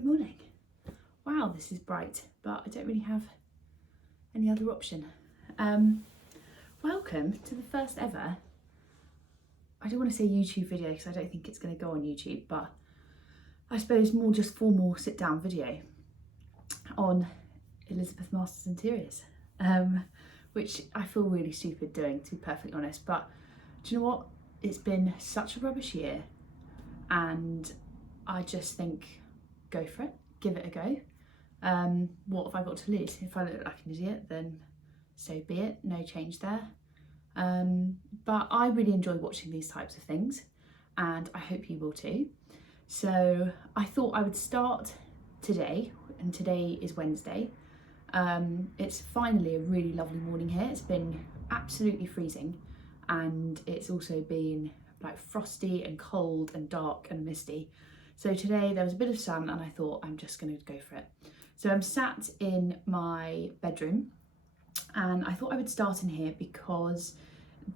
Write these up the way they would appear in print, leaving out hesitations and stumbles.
Good morning. Wow, this is bright, but I don't really have any other option. Welcome to the first ever, I don't want to say YouTube video because I don't think it's going to go on YouTube, but I suppose more just formal sit down video on Elizabeth Masters Interiors, which I feel really stupid doing, to be perfectly honest. But do you know what? It's been such a rubbish year, and I just think go for it, give it a go. What have I got to lose? If I look like an idiot, then so be it, no change there. But I really enjoy watching these types of things, and I hope you will too. So I thought I would start today, and today is Wednesday. It's finally a really lovely morning here. It's been absolutely freezing, and it's also been like frosty and cold and dark and misty. So today there was a bit of sun, and I thought I'm just going to go for it. So I'm sat in my bedroom, and I thought I would start in here because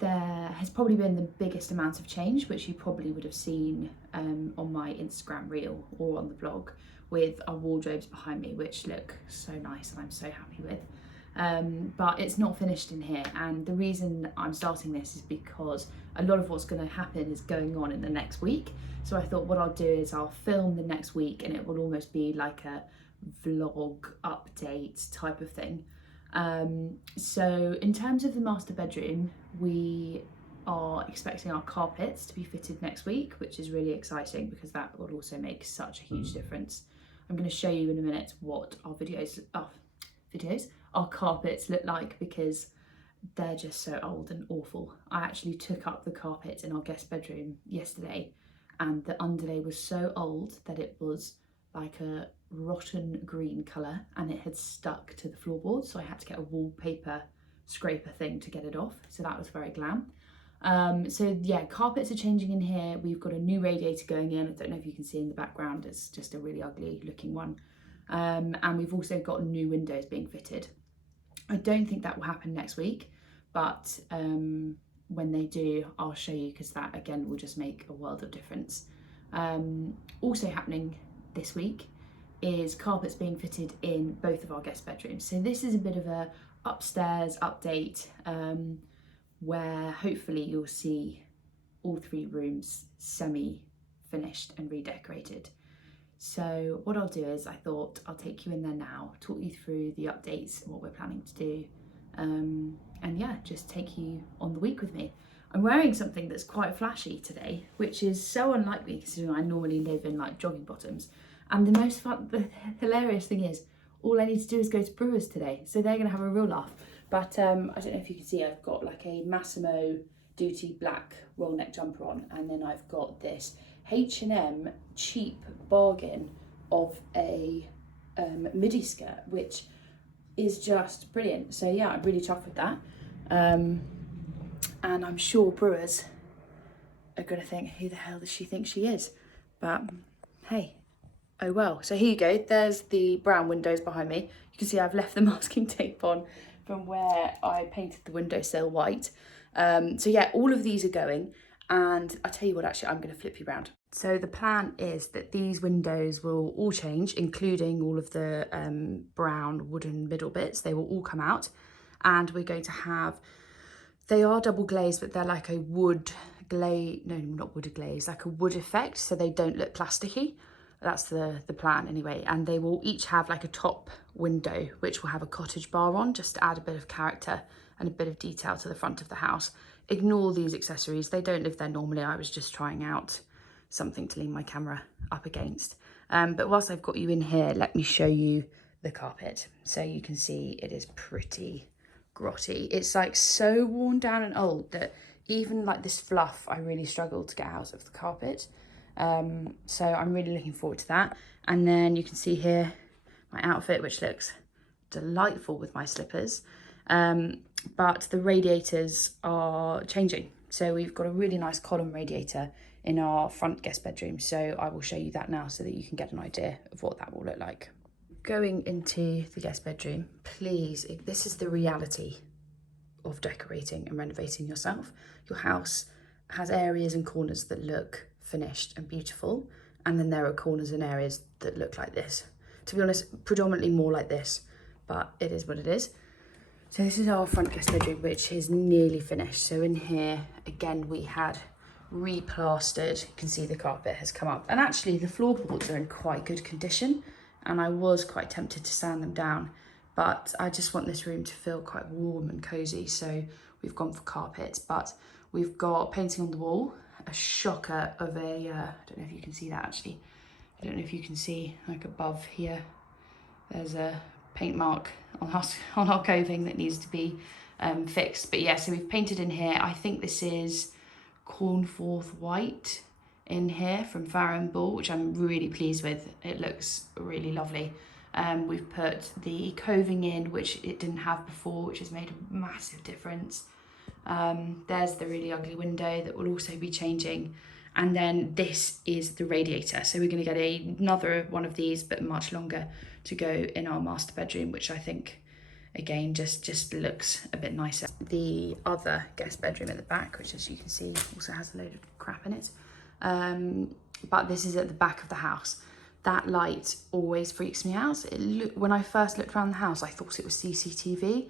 there has probably been the biggest amount of change, which you probably would have seen on my Instagram reel or on the blog, with our wardrobes behind me, which look so nice and I'm so happy with. But it's not finished in here, and the reason I'm starting this is because a lot of what's going to happen is going on in the next week. So I thought what I'll do is I'll film the next week, and it will almost be like a vlog update type of thing. So in terms of the master bedroom, we are expecting our carpets to be fitted next week, which is really exciting because that will also make such a huge difference. I'm going to show you in a minute what our carpets look like, because they're just so old and awful. I actually took up the carpet in our guest bedroom yesterday, and the underlay was so old that it was like a rotten green colour, and it had stuck to the floorboard, so I had to get a wallpaper scraper thing to get it off. So that was very glam. So yeah, carpets are changing in here. We've got a new radiator going in. I don't know if you can see in the background, it's just a really ugly looking one. And we've also got new windows being fitted. I don't think that will happen next week, but when they do, I'll show you, because that again will just make a world of difference. Also happening this week is carpets being fitted in both of our guest bedrooms. So this is a bit of a upstairs update, where hopefully you'll see all three rooms semi-finished and redecorated. So what I'll do is I thought I'll take you in there now, talk you through the updates and what we're planning to do, and yeah, just take you on the week with me. I'm wearing something that's quite flashy today, which is so unlike me considering I normally live in like jogging bottoms. And the hilarious thing is, all I need to do is go to Brewers today, so they're going to have a real laugh. But I don't know if you can see, I've got like a Massimo Dutti black roll neck jumper on, and then I've got this H&M cheap bargain of a midi skirt, which is just brilliant. So yeah, I'm really chuffed with that. And I'm sure Brewers are going to think, who the hell does she think she is? But hey, oh well. So here you go, there's the brown windows behind me. You can see I've left the masking tape on from where I painted the windowsill white. So yeah, all of these are going, and I tell you what, actually I'm going to flip you around. So the plan is that these windows will all change, including all of the brown wooden middle bits. They will all come out, and we're going to have, they are double glazed, but they're like a wood glaze, no, not wood glaze, like a wood effect, so they don't look plasticky. That's the plan anyway. And they will each have like a top window, which will have a cottage bar on, just to add a bit of character and a bit of detail to the front of the house. Ignore these accessories, they don't live there normally. I was just trying out something to lean my camera up against. But whilst I've got you in here, let me show you the carpet. So you can see it is pretty grotty. It's like so worn down and old that even like this fluff, I really struggle to get out of the carpet. So I'm really looking forward to that. And then you can see here my outfit, which looks delightful with my slippers. But the radiators are changing. So we've got a really nice column radiator in our front guest bedroom. So I will show you that now so that you can get an idea of what that will look like. Going into the guest bedroom, please, this is the reality of decorating and renovating yourself. Your house has areas and corners that look finished and beautiful, And then there are corners and areas that look like this. To be honest, predominantly more like this, but it is what it is. So this is our front guest bedroom, which is nearly finished. So in here, again, we had replastered. You can see the carpet has come up. And actually the floorboards are in quite good condition. And I was quite tempted to sand them down. But I just want this room to feel quite warm and cozy. So we've gone for carpets. But we've got painting on the wall. A shocker of a, I don't know if you can see that actually. I don't know if you can see, like above here, there's a paint mark on our coving that needs to be fixed. But yeah, so we've painted in here. I think this is Cornforth White in here from Farrow & Ball, which I'm really pleased with. It looks really lovely. We've put the coving in, which it didn't have before, which has made a massive difference. There's the really ugly window that will also be changing. And then this is the radiator. So we're going to get another one of these, but much longer, to go in our master bedroom, which I think, again, just looks a bit nicer. The other guest bedroom at the back, which as you can see also has a load of crap in it. But this is at the back of the house. That light always freaks me out. When I first looked around the house, I thought it was CCTV.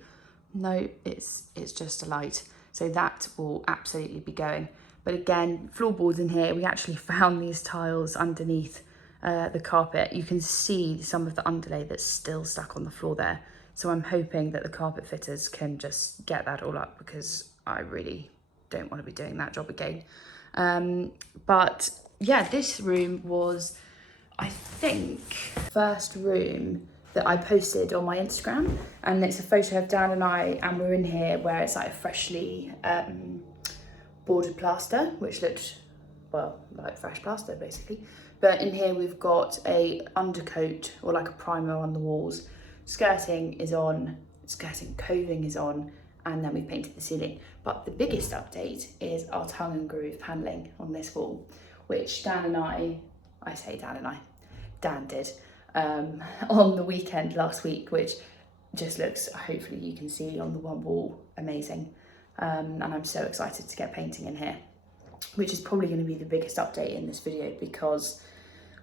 No, it's just a light. So that will absolutely be going. But again, floorboards in here, we actually found these tiles underneath the carpet. You can see some of the underlay that's still stuck on the floor there. So I'm hoping that the carpet fitters can just get that all up, because I really don't want to be doing that job again. But yeah, this room was, I think, first room that I posted on my Instagram, and it's a photo of Dan and I, and we're in here where it's like freshly bordered plaster, which looked, well, like fresh plaster basically. But in here we've got a undercoat, or like a primer on the walls. Skirting is on, skirting coving is on, and then we've painted the ceiling. But the biggest update is our tongue and groove paneling on this wall, which Dan and I say Dan and I, Dan did on the weekend last week, which just looks, hopefully you can see on the one wall, amazing. And I'm so excited to get painting in here, which is probably going to be the biggest update in this video, because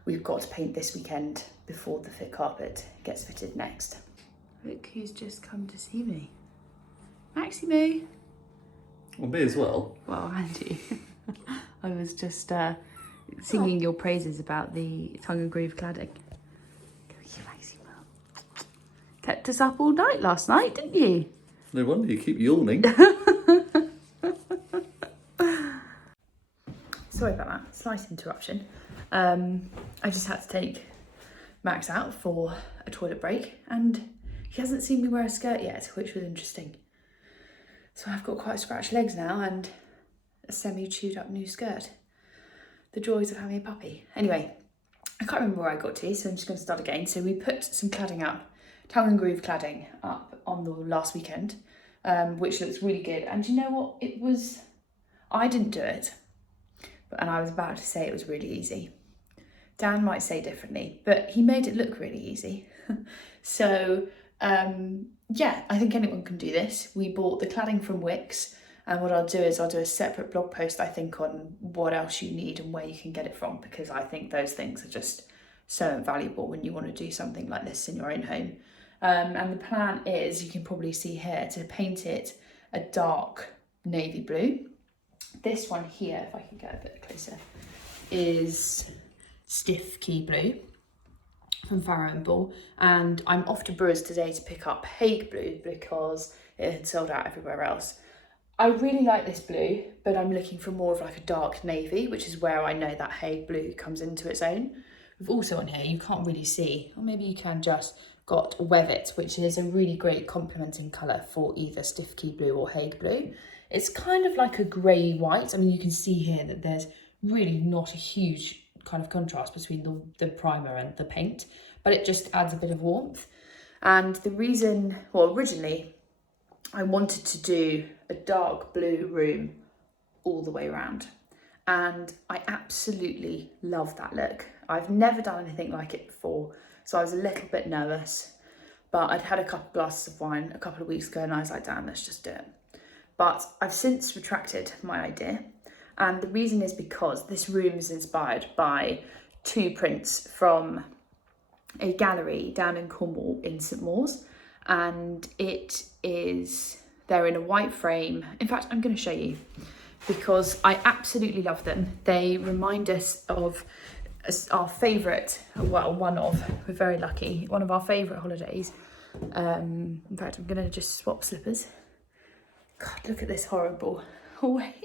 we've got to paint this weekend before the fit carpet gets fitted next. Look who's just come to see me. Maximo. Well, me as well. Well, and you. I was just singing your praises about the tongue and groove cladding. You Maximo. Kept us up all night last night, didn't you? No wonder you keep yawning. Sorry about that, slight interruption. I just had to take Max out for a toilet break, and he hasn't seen me wear a skirt yet, which was interesting. So I've got quite scratched legs now and a semi-chewed up new skirt. The joys of having a puppy. Anyway, I can't remember where I got to, so I'm just going to start again. So we put some cladding up, tongue and groove cladding up on the last weekend, which looks really good. And you know what? It was, I didn't do it, and I was about to say it was really easy. Dan might say differently, but he made it look really easy. So yeah, I think anyone can do this. We bought the cladding from Wix, and what I'll do is I'll do a separate blog post, I think, on what else you need and where you can get it from, because I think those things are just so invaluable when you want to do something like this in your own home. And the plan is, you can probably see here, to paint it a dark navy blue. This one here, if I can get a bit closer, is Stiff Key Blue from Farrow & Ball, and I'm off to Brewers today to pick up Hague Blue because it had sold out everywhere else. I really like this blue, but I'm looking for more of like a dark navy, which is where I know that Hague Blue comes into its own. We've also on here, you can't really see, or maybe you can just, got Wevet, which is a really great complementing colour for either Stiff Key Blue or Hague Blue. It's kind of like a grey white. I mean, you can see here that there's really not a huge kind of contrast between the primer and the paint, but it just adds a bit of warmth. And the reason, well, originally I wanted to do a dark blue room all the way around, and I absolutely love that look. I've never done anything like it before, so I was a little bit nervous, but I'd had a couple of glasses of wine a couple of weeks ago and I was like, damn, let's just do it. But I've since retracted my idea, and the reason is because this room is inspired by two prints from a gallery down in Cornwall in St Mawes, and they're in a white frame. In fact, I'm going to show you because I absolutely love them. They remind us of our favourite, well, we're very lucky, one of our favourite holidays. In fact, I'm going to just swap slippers. God, look at this horrible way.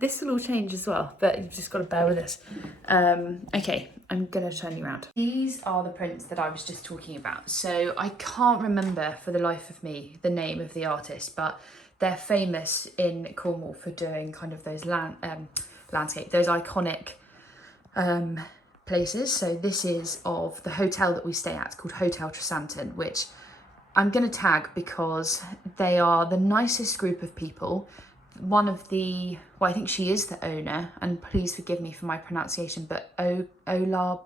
This will all change as well, but you've just got to bear with us. Okay, I'm going to turn you around. These are the prints that I was just talking about. So I can't remember for the life of me the name of the artist, but they're famous in Cornwall for doing kind of those landscape, those iconic places. So this is of the hotel that we stay at, called Hotel Tresanton, which I'm going to tag because they are the nicest group of people. One of the, well, I think she is the owner, and please forgive me for my pronunciation, but Ola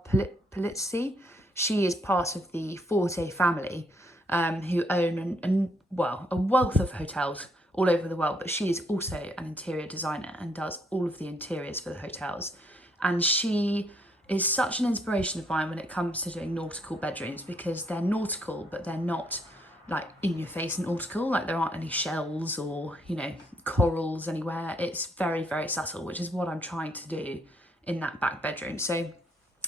Polizzi, she is part of the Forte family, who own a wealth of hotels all over the world, but she is also an interior designer and does all of the interiors for the hotels. And she is such an inspiration of mine when it comes to doing nautical bedrooms, because they're nautical, but they're not like in your face nautical, like there aren't any shells or, you know, corals anywhere. It's very, very subtle, which is what I'm trying to do in that back bedroom. So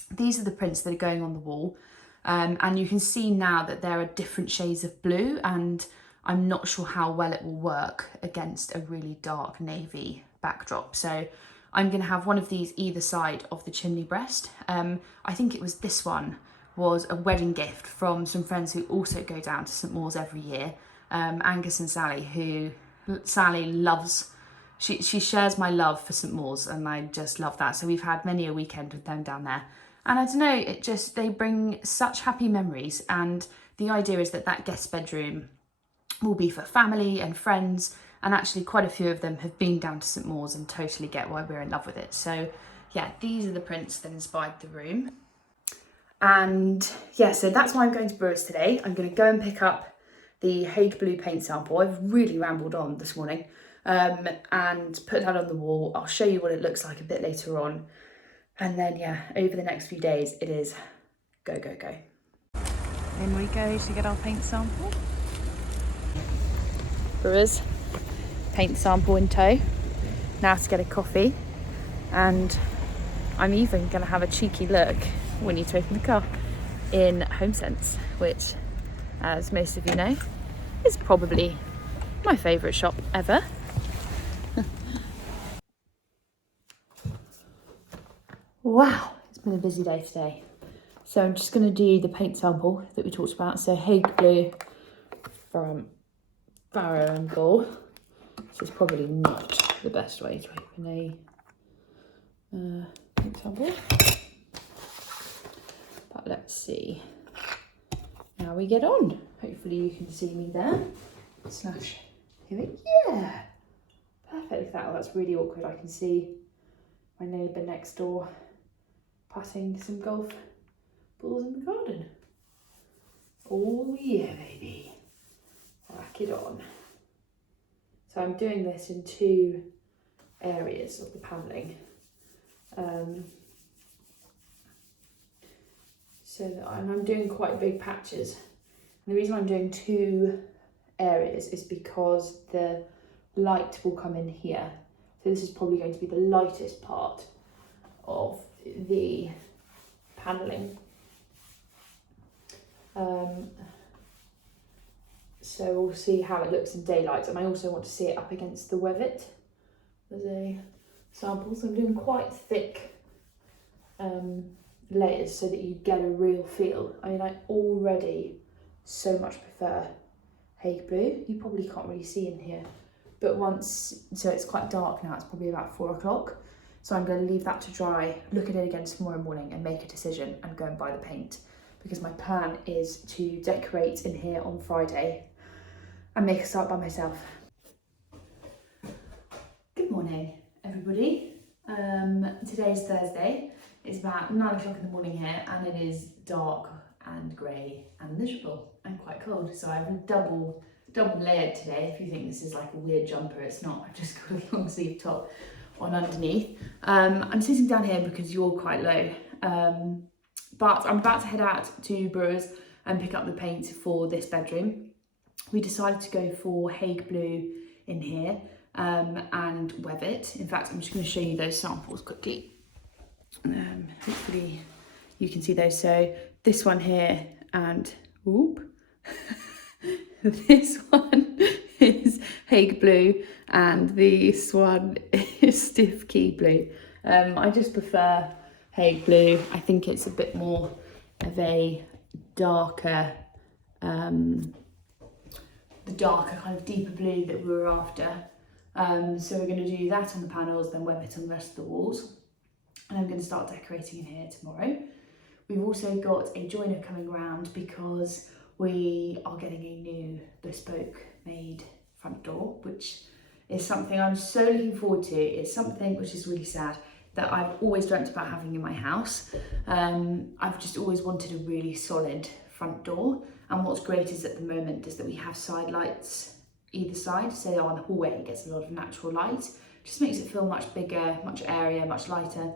these are the prints that are going on the wall, and you can see now that there are different shades of blue, and I'm not sure how well it will work against a really dark navy backdrop. So I'm going to have one of these either side of the chimney breast. I think it was this one was a wedding gift from some friends who also go down to St Mawes every year, Angus and Sally, who Sally loves. She shares my love for St Mawes, and I just love that. So we've had many a weekend with them down there, and I don't know, they bring such happy memories. And the idea is that guest bedroom will be for family and friends, and actually quite a few of them have been down to St Mawes and totally get why we're in love with it. So yeah, these are the prints that inspired the room. And yeah, so that's why I'm going to Brewers today. I'm going to go and pick up the Hague Blue paint sample. I've really rambled on this morning, and put that on the wall. I'll show you what it looks like a bit later on. And then yeah, over the next few days, it is go, go, go. In we go to get our paint sample. Brewers, paint sample in tow. Now to get a coffee, and I'm even going to have a cheeky look, we need to open the car, in HomeSense, which, as most of you know, is probably my favourite shop ever. Wow, it's been a busy day today. So I'm just going to do the paint sample that we talked about. So Hague Blue from Barrow and Ball. This is probably not the best way to open a paint sample. But let's see how we get on. Hopefully you can see me there. Slash here. Yeah, perfect. That's really awkward. I can see my neighbour next door patting some golf balls in the garden. Oh yeah, baby. Whack it on. So I'm doing this in two areas of the panelling. And I'm doing quite big patches. And the reason I'm doing two areas is because the light will come in here. So this is probably going to be the lightest part of the panelling. So we'll see how it looks in daylight, and I also want to see it up against the Wevitt as a sample. So I'm doing quite thick layers so that you get a real feel. I mean, I already so much prefer Hague Blue. You probably can't really see in here, but so it's quite dark now, it's probably about 4 o'clock. So I'm going to leave that to dry, look at it again tomorrow morning and make a decision and go and buy the paint, because my plan is to decorate in here on Friday and make a start by myself. Good morning, everybody. Today's Thursday. It's about 9 o'clock in the morning here, and it is dark and grey and miserable and quite cold. So I have a double layered today. If you think this is like a weird jumper, it's not. I've just got a long sleeve top. on underneath. I'm sitting down here because you're quite low, but I'm about to head out to Brewers and pick up the paint for this bedroom. We decided to go for Hague Blue in here and Webbit. In fact, I'm just going to show you those samples quickly. Hopefully you can see those. So this one here and whoop, this one is Hague Blue and this one is Stiff Key Blue. I just prefer Hague Blue. I think it's a bit more of a darker, the darker kind of deeper blue that we were after. So we're going to do that on the panels, then Webbit on the rest of the walls. And I'm going to start decorating in here tomorrow. We've also got a joiner coming around because we are getting a new bespoke made front door, which is something I'm so looking forward to. It's something which is really sad that I've always dreamt about having in my house. I've just always wanted a really solid front door. And what's great is at the moment is that we have side lights either side. So on the hallway it gets a lot of natural light. Just makes it feel much bigger, much airier, much lighter.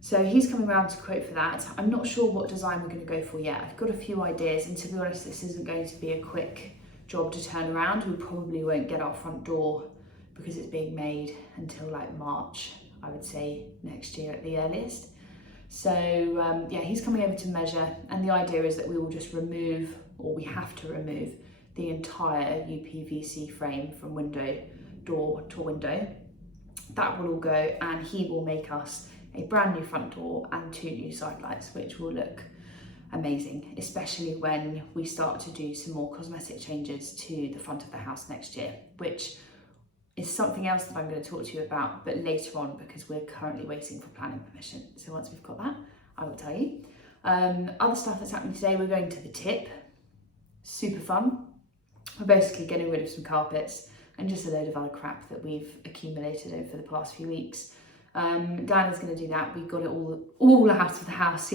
So he's coming around to quote for that. I'm not sure what design we're going to go for yet. I've got a few ideas, and to be honest, this isn't going to be a quick job to turn around. We probably won't get our front door because it's being made until like March, I would say next year at the earliest. So yeah, he's coming over to measure, and the idea is that we will just remove, or we have to remove, the entire UPVC frame from window, door to window. That will all go, and he will make us a brand new front door and 2 new side lights, which will look amazing, especially when we start to do some more cosmetic changes to the front of the house next year, which is something else that I'm going to talk to you about, but later on, because we're currently waiting for planning permission. So once we've got that, I will tell you. Other stuff that's happening today, we're going to the tip. Super fun. We're basically getting rid of some carpets and just a load of other crap that we've accumulated over the past few weeks. Dan is going to do that. We got it all out of the house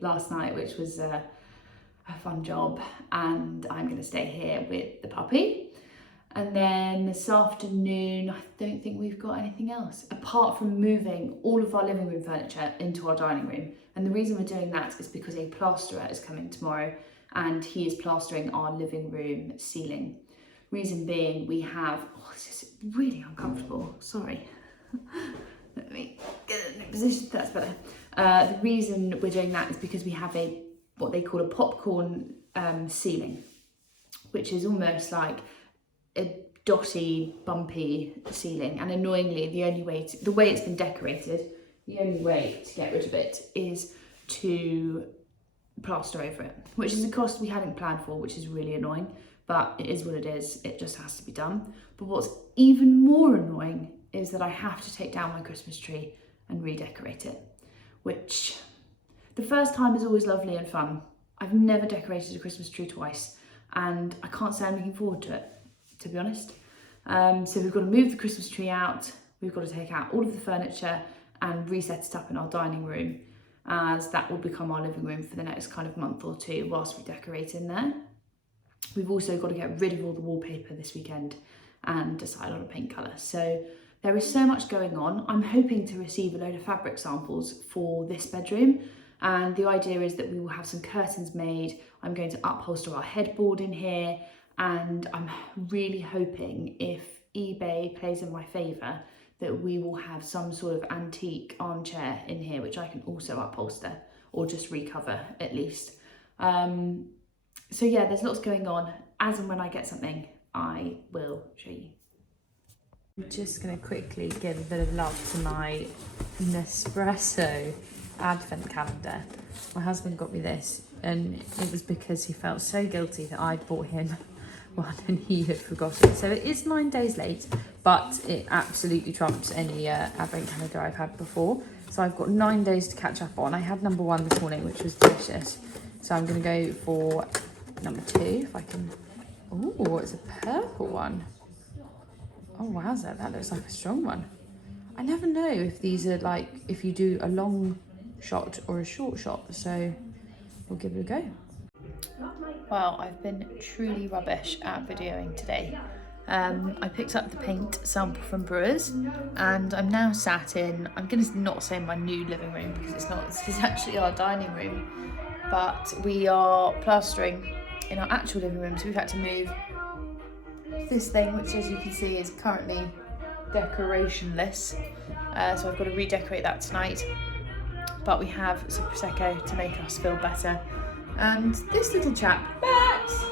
last night, which was a fun job. And I'm going to stay here with the puppy. And then this afternoon, I don't think we've got anything else, apart from moving all of our living room furniture into our dining room. And the reason we're doing that is because a plasterer is coming tomorrow, and he is plastering our living room ceiling. Reason being, we have, this is really uncomfortable, sorry. Let me get in a position, that's better. The reason we're doing that is because we have what they call a popcorn ceiling, which is almost like a dotty, bumpy ceiling. And annoyingly, the way it's been decorated, the only way to get rid of it is to plaster over it, which is a cost we hadn't planned for, which is really annoying, but it is what it is. It just has to be done. But what's even more annoying is that I have to take down my Christmas tree and redecorate it, which the first time is always lovely and fun. I've never decorated a Christmas tree twice, and I can't say I'm looking forward to it, to be honest. So we've got to move the Christmas tree out, we've got to take out all of the furniture and reset it up in our dining room, as that will become our living room for the next kind of month or two whilst we decorate in there. We've also got to get rid of all the wallpaper this weekend and decide on a paint colour. So there is so much going on. I'm hoping to receive a load of fabric samples for this bedroom, and the idea is that we will have some curtains made. I'm going to upholster our headboard in here, and I'm really hoping, if eBay plays in my favour, that we will have some sort of antique armchair in here, which I can also upholster or just recover at least. So yeah, there's lots going on. As and when I get something, I will show you. I'm just going to quickly give a bit of love to my Nespresso advent calendar. My husband got me this, and it was because he felt so guilty that I'd bought him one and he had forgotten. So it is 9 days late, but it absolutely trumps any advent calendar I've had before. So I've got 9 days to catch up on. I had number 1 this morning, which was delicious. So I'm going to go for number 2, if I can. Oh, it's a purple one. Oh, wowza, that looks like a strong one. I never know if these are like, if you do a long shot or a short shot, so we'll give it a go. Well, I've been truly rubbish at videoing today. I picked up the paint sample from Brewers and I'm now sat in, I'm going to not say my new living room because it's not, this is actually our dining room, but we are plastering in our actual living room, so we've had to move this thing, which as you can see is currently decorationless, so I've got to redecorate that tonight, but we have some Prosecco to make us feel better, and this little chap, Max,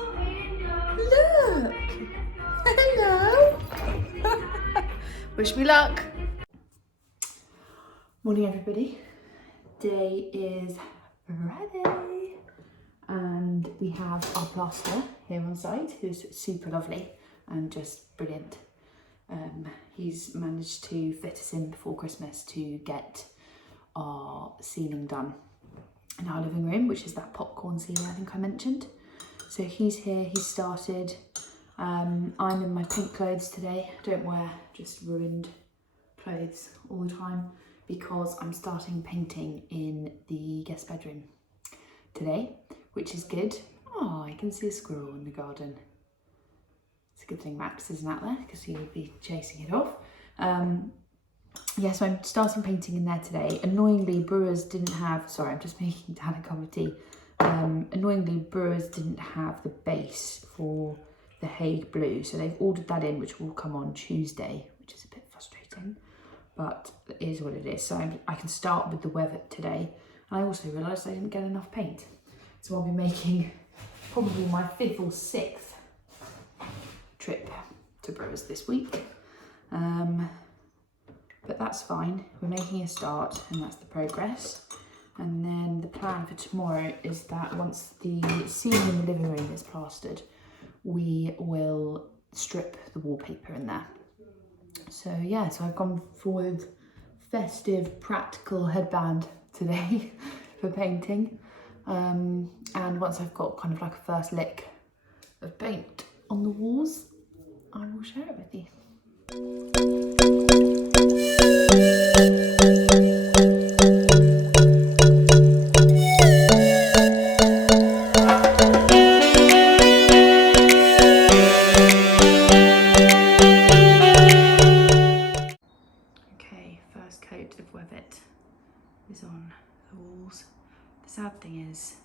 look! Hello! Wish me luck! Morning everybody. Today is Friday and we have our plasterer here on site who's super lovely and just brilliant. He's managed to fit us in before Christmas to get our ceiling done in our living room, which is that popcorn ceiling I think I mentioned. So he's here, he's started. I'm in my pink clothes today. I don't wear just ruined clothes all the time because I'm starting painting in the guest bedroom today, which is good. Oh, I can see a squirrel in the garden. It's a good thing Max isn't out there because he would be chasing it off. Yeah, so I'm starting painting in there today. Annoyingly, Brewers didn't have, sorry, I'm just making Dan a cup of tea. Annoyingly, Brewers didn't have the base for the Hague Blue, so they've ordered that in, which will come on Tuesday, which is a bit frustrating, but it is what it is. So I can start with the Weathert today. And I also realised I didn't get enough paint, so I'll be making probably my 5th or 6th trip to Brewers this week. But that's fine, we're making a start and that's the progress. And then the plan for tomorrow is that once the ceiling in the living room is plastered, we will strip the wallpaper in there. So yeah, so I've gone for a festive, practical headband today for painting. And once I've got kind of like a first lick of paint on the walls, I will share it with you. Is on the walls. The sad thing is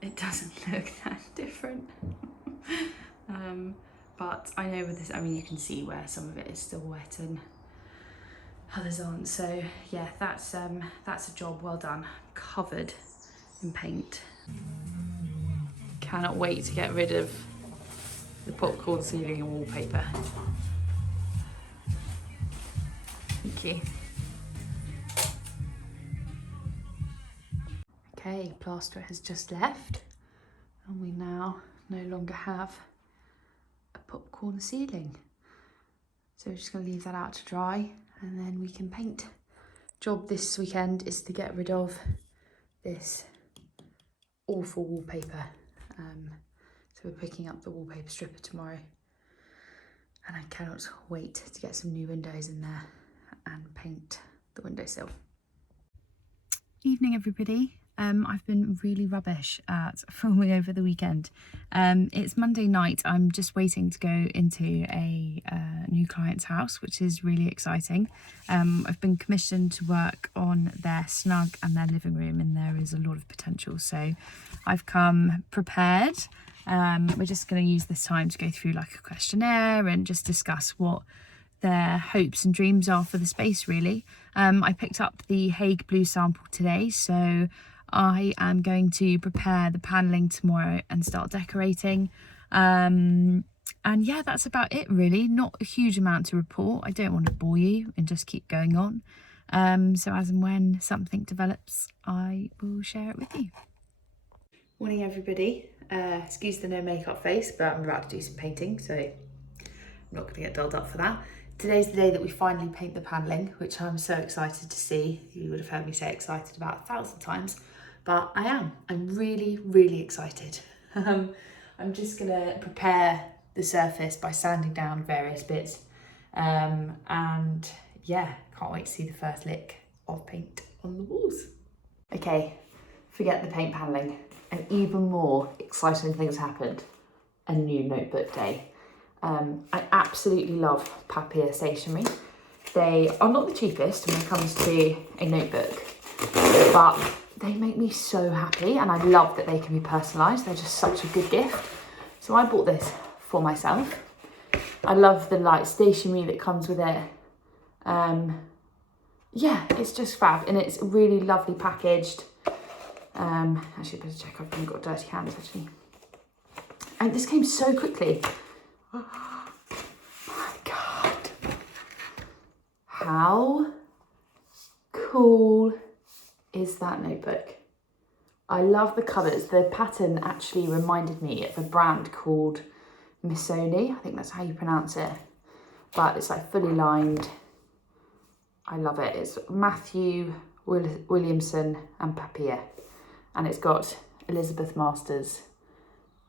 it doesn't look that different. But I know with this, I mean, you can see where some of it is still wet and others aren't. So yeah, that's a job well done. Covered in paint. Cannot wait to get rid of the popcorn ceiling and wallpaper. Thank you. Okay, plasterer has just left and we now no longer have a popcorn ceiling. So we're just going to leave that out to dry and then we can paint. Job this weekend is to get rid of this awful wallpaper. So we're picking up the wallpaper stripper tomorrow and I cannot wait to get some new windows in there and paint the windowsill. Evening everybody. I've been really rubbish at filming over the weekend. It's Monday night. I'm just waiting to go into a new client's house, which is really exciting. I've been commissioned to work on their snug and their living room, and there is a lot of potential. So I've come prepared. We're just going to use this time to go through like a questionnaire and just discuss what their hopes and dreams are for the space, really. I picked up the Hague Blue sample today, so I am going to prepare the panelling tomorrow and start decorating. And yeah, that's about it really. Not a huge amount to report. I don't want to bore you and just keep going on. So as and when something develops, I will share it with you. Morning everybody. Excuse the no makeup face, but I'm about to do some painting, so I'm not going to get dolled up for that. Today's the day that we finally paint the panelling, which I'm so excited to see. You would have heard me say excited about 1,000 times, but I am. I'm really, really excited. I'm just going to prepare the surface by sanding down various bits. And yeah, can't wait to see the first lick of paint on the walls. Okay, forget the paint panelling. An even more exciting thing has happened. A new notebook day. I absolutely love Papier stationery. They are not the cheapest when it comes to a notebook, but they make me so happy, and I love that they can be personalised. They're just such a good gift. So I bought this for myself. I love the like stationery that comes with it. Yeah, it's just fab, and it's really lovely packaged. Actually, better check I've only got dirty hands actually. And this came so quickly. Oh my God. How cool is that notebook? I love the colours. The pattern actually reminded me of a brand called Missoni. I think that's how you pronounce it. But it's like fully lined. I love it. It's Matthew Williamson and Papier. And it's got Elizabeth Masters'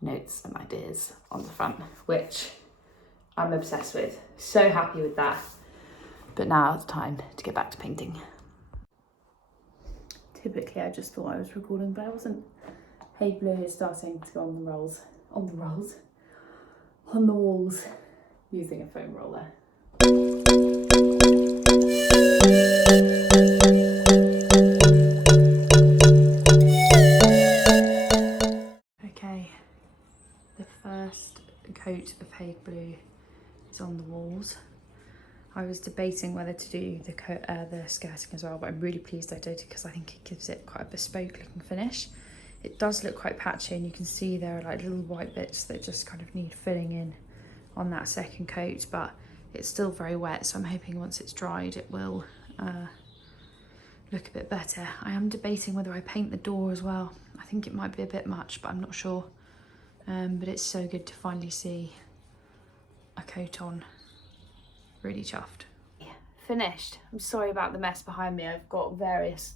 notes and ideas on the front, which I'm obsessed with. So happy with that. But now it's time to get back to painting. Typically I just thought I was recording, but I wasn't. Hague Blue is starting to go on the walls, using a foam roller. Okay, the first coat of Hague Blue is on the walls. I was debating whether to do the skirting as well, but I'm really pleased I did because I think it gives it quite a bespoke looking finish. It does look quite patchy, and you can see there are like little white bits that just kind of need filling in on that second coat, but it's still very wet, so I'm hoping once it's dried it will look a bit better. I am debating whether I paint the door as well. I think it might be a bit much, but I'm not sure. But it's so good to finally see a coat on. Really chuffed. Yeah, finished. I'm sorry about the mess behind me. I've got various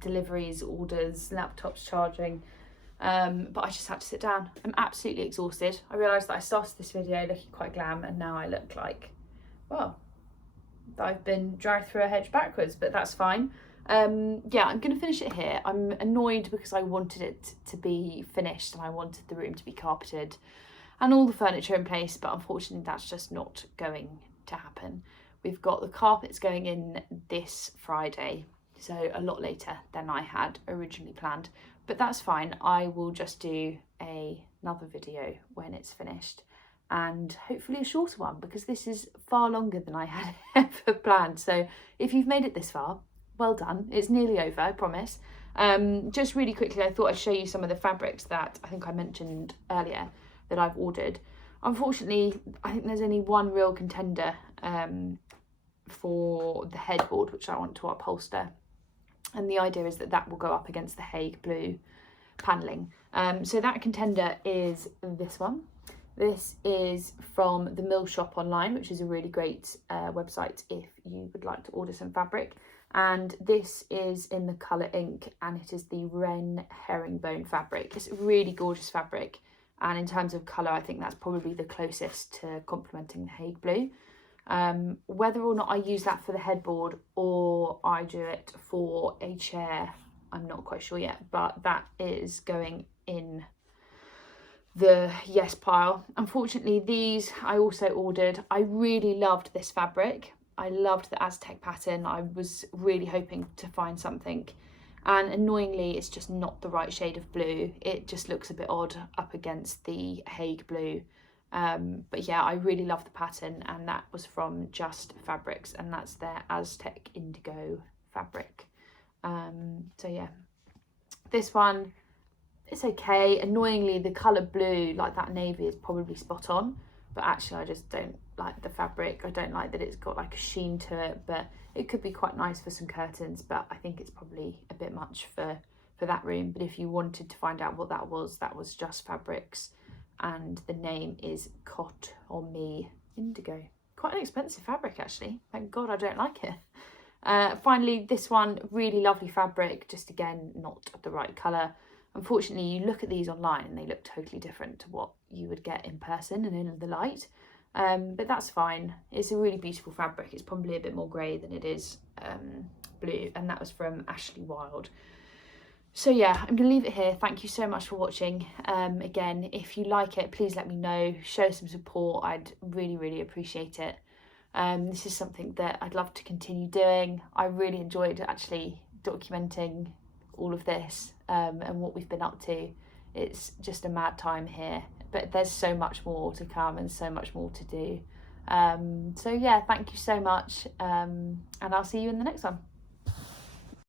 deliveries, orders, laptops charging, but I just had to sit down. I'm absolutely exhausted. I realised that I started this video looking quite glam, and now I look like, well, I've been dragged through a hedge backwards, but that's fine. Yeah, I'm gonna finish it here. I'm annoyed because I wanted it to be finished and I wanted the room to be carpeted and all the furniture in place, but unfortunately that's just not going to happen. We've got the carpets going in this Friday, so a lot later than I had originally planned, but that's fine. I will just do another video when it's finished, and hopefully a shorter one, because this is far longer than I had ever planned. So if you've made it this far, well done. It's nearly over, I promise. Just really quickly, I thought I'd show you some of the fabrics that I think I mentioned earlier that I've ordered. Unfortunately, I think there's only one real contender for the headboard, which I want to upholster. And the idea is that that will go up against the Hague Blue panelling. So that contender is this one. This is from the Mill Shop online, which is a really great website if you would like to order some fabric. And this is in the colour ink, and it is the Wren Herringbone fabric. It's a really gorgeous fabric. And in terms of colour, I think that's probably the closest to complementing the Hague Blue. Whether or not I use that for the headboard or I do it for a chair, I'm not quite sure yet, but that is going in the yes pile. Unfortunately, these I also ordered. I really loved this fabric. I loved the Aztec pattern. I was really hoping to find something, and annoyingly it's just not the right shade of blue. It just looks a bit odd up against the Hague Blue. But yeah, I really love the pattern, and that was from Just Fabrics, and that's their Aztec Indigo fabric. So yeah, this one, it's okay. Annoyingly, the colour blue, like that navy, is probably spot on, but actually I just don't like the fabric. I don't like that it's got like a sheen to it, but it could be quite nice for some curtains, but I think it's probably a bit much for that room. But if you wanted to find out what that was Just Fabrics, and the name is Cot or Me Indigo. Quite an expensive fabric actually, thank God I don't like it. Finally, this one, really lovely fabric, just again not the right colour. Unfortunately, you look at these online and they look totally different to what you would get in person and in the light, but that's fine. It's a really beautiful fabric. It's probably a bit more grey than it is blue, and that was from Ashley Wild. So yeah, I'm going to leave it here. Thank you so much for watching. Again, if you like it, please let me know. Show some support. I'd really, really appreciate it. This is something that I'd love to continue doing. I really enjoyed actually documenting all of this and what we've been up to. It's just a mad time here, but there's so much more to come and so much more to do. So yeah, thank you so much, and I'll see you in the next one.